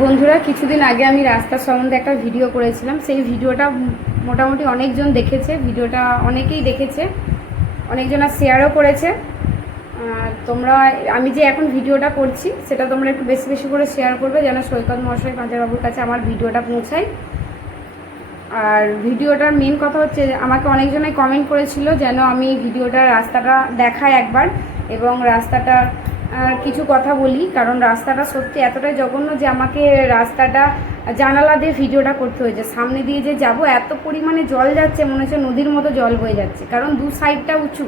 বন্ধুরা, কিছুদিন আগে আমি রাস্তার সম্বন্ধে একটা ভিডিও করেছিলাম। সেই ভিডিওটা মোটামুটি অনেকজন দেখেছে, ভিডিওটা অনেকেই দেখেছে, অনেকজনা শেয়ারও করেছে। তোমরা আমি যে এখন ভিডিওটা করছি সেটা তোমরা একটু বেশি বেশি করে শেয়ার করবে, যেন সৈকত মহাশয় পাঁজাবাবুর কাছে আমার ভিডিওটা পৌঁছায়। আর ভিডিওটার মেন কথা হচ্ছে, আমাকে অনেকজনাই কমেন্ট করেছিল যেন আমি ভিডিওটার রাস্তাটা দেখাই একবার এবং রাস্তাটার কিছু কথা বলি, কারণ রাস্তাটা সত্যি এতটাই জঘন্য যে আমাকে রাস্তাটা জানালা দিয়ে ভিডিওটা করতে হয়েছে। সামনে দিয়ে যে যাব, এত পরিমাণে জল যাচ্ছে, মনে হচ্ছে নদীর মতো জল বয়ে যাচ্ছে, কারণ দু সাইডটা উঁচু,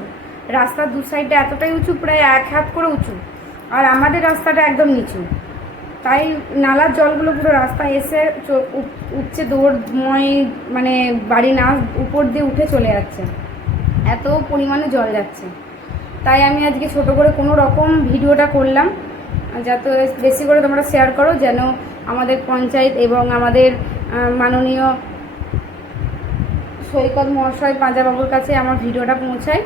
রাস্তার দু সাইডটা এতটাই উঁচু, প্রায় 1 হাত করে উঁচু, আর আমাদের রাস্তাটা একদম নিচু। তাই নালার জলগুলো পুরো রাস্তায় এসে উঠছে, দৌড়ময়, মানে বাড়ি না উপর দিয়ে উঠে চলে যাচ্ছে, এত পরিমাণে জল যাচ্ছে। তাই আমি আজকে ছোট করে কোনো রকম ভিডিওটা করলাম, যাতে বেশি করে তোমরা শেয়ার করো, যেন আমাদের পঞ্চায়েত এবং আমাদের মাননীয় সৈকত মহাশয় পাঁজাবাবুর কাছে আমার ভিডিওটা পৌঁছায়।